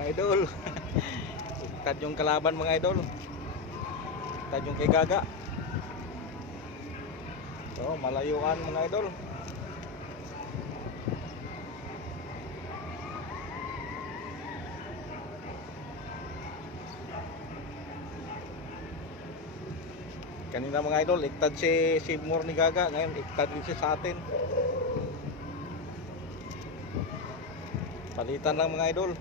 mga idol. Iktad yung kalaban mga idol. Iktad yung kay Gaga. So malayuan mga idol. Kanina mga idol, iktad si Seymour ni Gaga. Ngayon iktad din siya sa atin. Palitan lang mga idol.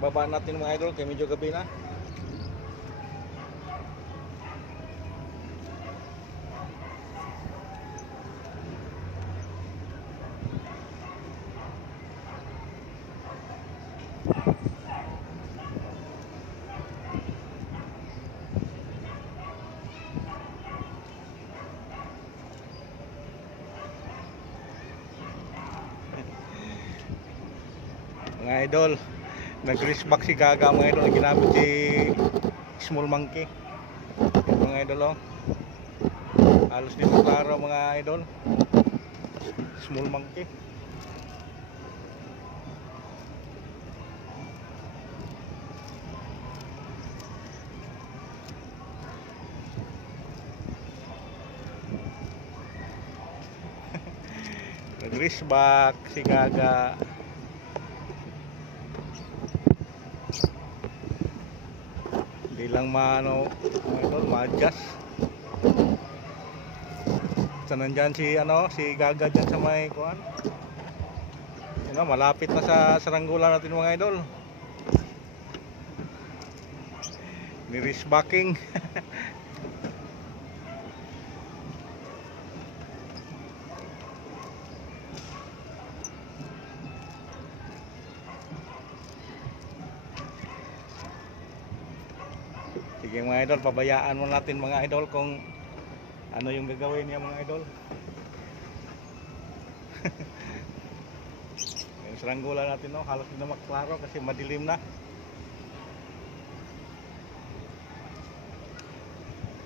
Ibaba natin mga idol kaya medyo gabi na. Mga idol, nag-race back si Gaga mga idol. Ginamit si Small Monkey. Mga idol oh. Halos di maklaro mga idol. Small Monkey. Nag-race back si Gaga. Hindi lang maano mga idol, ma-adjust. So nandyan si si Gaga dyan sa may kuan. Malapit na sa saranggola natin mga idol. Ni-race backing. Sige mga idol, pabayaan mo natin mga idol kung ano yung gagawin niya mga idol. Yung saranggola natin halos hindi na maklaro kasi madilim na.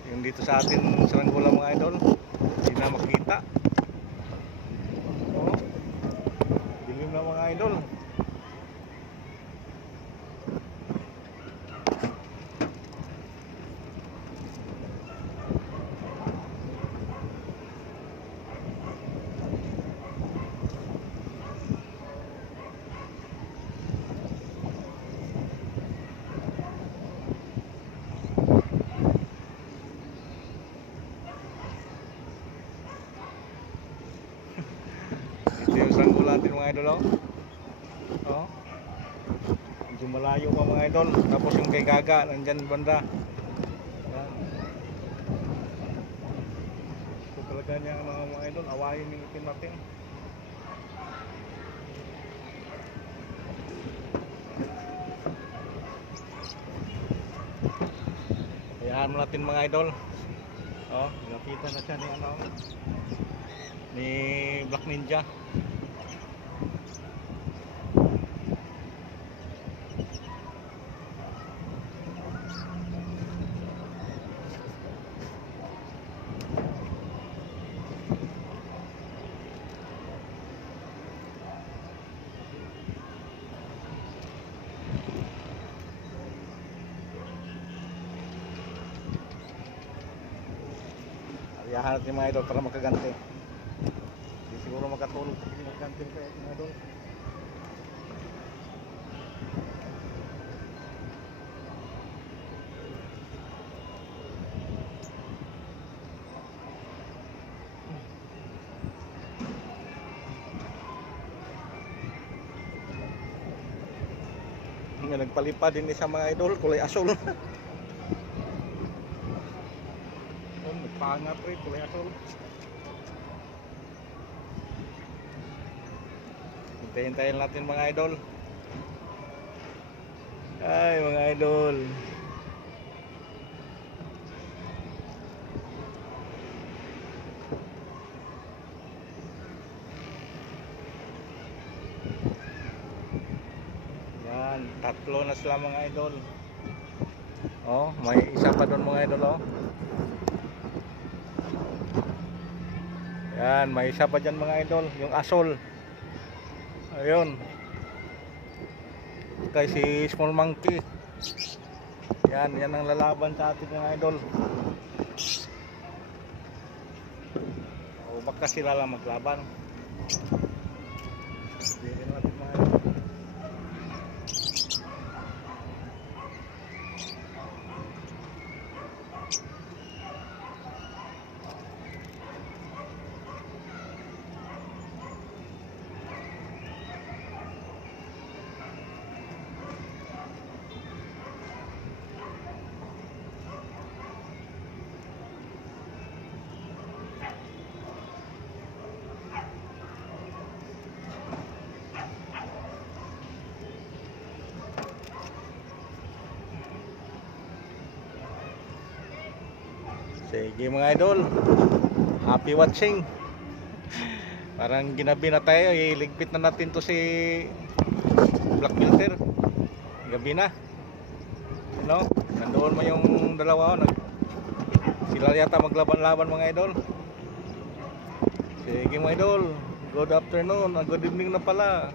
Yung dito sa atin saranggola mga idol, hindi na makita. Oh, dilim na mga idol. Ito yung saranggola natin mga idol oh. Medyo malayo pa mga idol. Tapos yung kay Gaga nandyan banda. Yan. Ito talaga niya mga idol, awayin yung itim natin. Hayaan mo natin mga idol. Oh, nakita na siya ni Black Ninja. Ayahan natin mga idol para makaganti. Hindi siguro makatulog kasi makaganti pa mga idol. Nagpalipad din sa mga idol, kulay asul. Pangat rin, kulay asul. Hintayin natin mga idol. Ay mga idol. Yan, tatlo na sila mga idol. Oh, may isa pa doon mga idol oh. Yan, may isa pa dyan mga idol, yung asol. Ayun. Kay si Small Monkey. Yan ang lalaban sa atin mga idol. O baka sila lang maglaban. Bigyan natin mga idol. Sige mga idol, happy watching. Parang ginabi na tayo, iligpit na natin to si Black Filter. Gabi na, you know, nandoon mo yung dalawa, sila yata maglaban-laban mga idol. Sige mga idol, good afternoon, good evening na pala.